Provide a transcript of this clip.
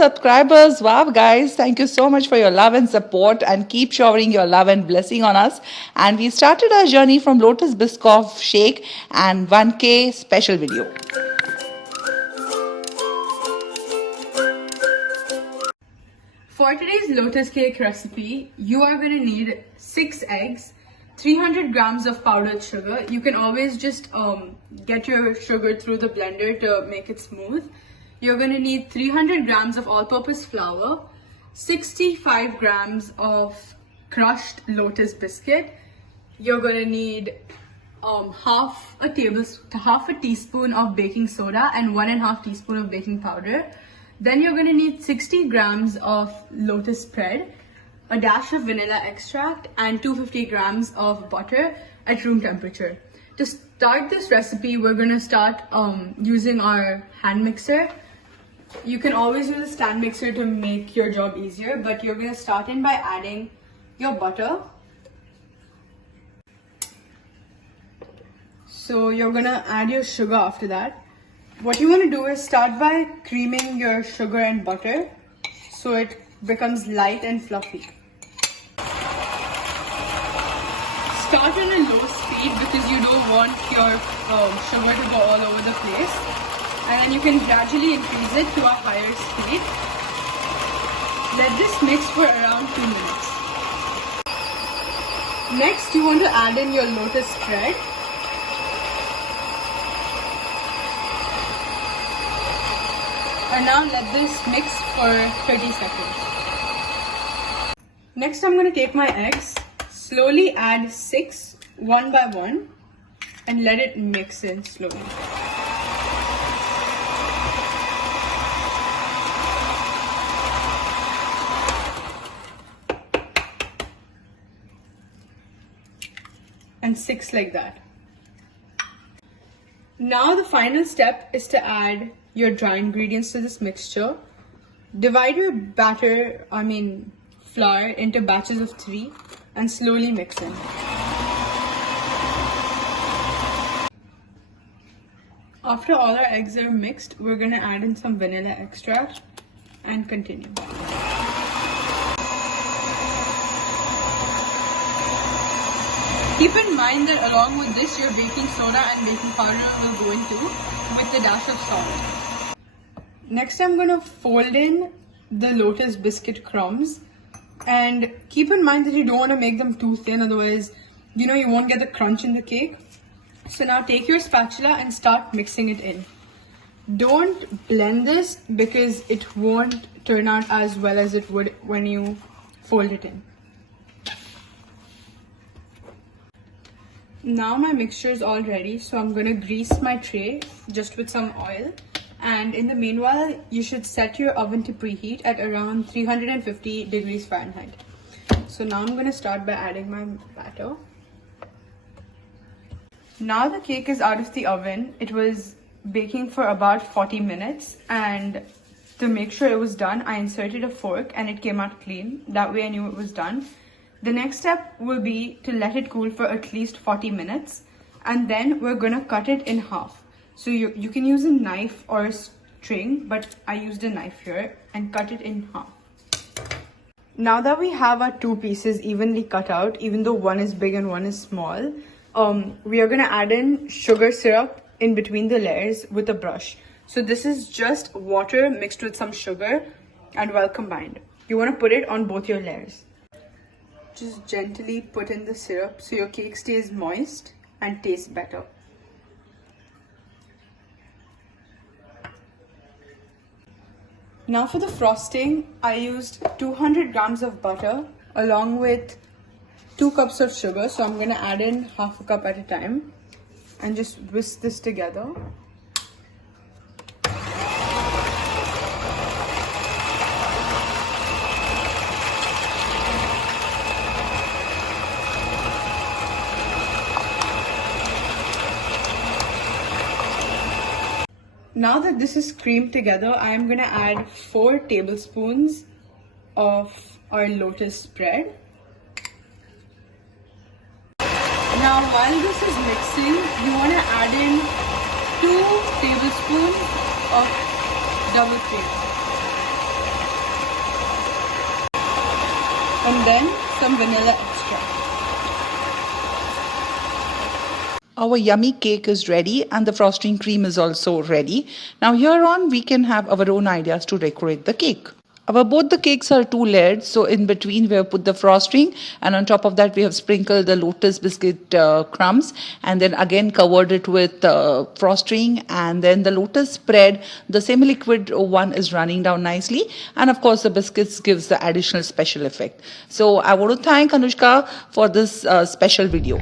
subscribers. Wow, guys, thank you so much for your love and support, and keep showering your love and blessing on us. And we started our journey from Lotus Bi Scoff shake and 1K special video. For today's lotus cake recipe, you are going to need 6 eggs, 300 grams of powdered sugar. You can always just get your sugar through the blender to make it smooth. You're going to need 300 grams of all-purpose flour, 65 grams of crushed lotus biscuit. You're going to need half a teaspoon of baking soda and 1.5 teaspoon of baking powder. Then you're going to need 60 grams of lotus spread, a dash of vanilla extract, and 250 grams of butter at room temperature. To start this recipe, we're going to start using our hand mixer. You can always use a stand mixer to make your job easier, but you're going to start in by adding your butter. So you're going to add your sugar after that. What you want to do is start by creaming your sugar and butter so it becomes light and fluffy. Start on a low speed because you don't want your sugar to go all over the place. And then you can gradually increase it to a higher speed. Let this mix for around 2 minutes. Next, you want to add in your lotus spread. And now let this mix for 30 seconds. Next, I'm going to take my eggs, slowly add 6 one by one, and let it mix in slowly. And 6 like that. Now the final step is to add your dry ingredients to this mixture. Divide your flour into batches of 3 and slowly mix in. After all our eggs are mixed, we're going to add in some vanilla extract and continue. Keep in mind that along with this, your baking soda and baking powder will go into with a dash of salt. Next, I'm going to fold in the lotus biscuit crumbs, and keep in mind that you don't want to make them too thin, otherwise you won't get the crunch in the cake. So now take your spatula and start mixing it in. Don't blend this because it won't turn out as well as it would when you fold it in. Now my mixture is all ready, so I'm going to grease my tray just with some oil. And in the meanwhile, you should set your oven to preheat at around 350 degrees Fahrenheit. So now I'm going to start by adding my batter. Now the cake is out of the oven. It was baking for about 40 minutes, and to make sure it was done, I inserted a fork and it came out clean. That way I knew it was done. The next step will be to let it cool for at least 40 minutes, and then we're going to cut it in half. So you can use a knife or a string, but I used a knife here, and cut it in half. Now that we have our 2 pieces evenly cut out, even though one is big and one is small, we are going to add in sugar syrup in between the layers with a brush. So this is just water mixed with some sugar and well combined. You want to put it on both your layers. Just gently put in the syrup so your cake stays moist and tastes better. Now for the frosting, I used 200 grams of butter along with 2 cups of sugar. So I'm going to add in half a cup at a time and just whisk this together. Now that this is creamed together, I am going to add 4 tablespoons of our lotus spread. Now while this is mixing, you want to add in 2 tablespoons of double cream. and then some vanilla extract. Our yummy cake is ready and the frosting cream is also ready. Now here on we can have our own ideas to decorate the cake. Our both the cakes are two layered, so in between we have put the frosting and on top of that we have sprinkled the lotus biscuit crumbs and then again covered it with frosting, and then the lotus spread, the semi-liquid one is running down nicely, and of course the biscuits gives the additional special effect. So I want to thank Anushka for this special video.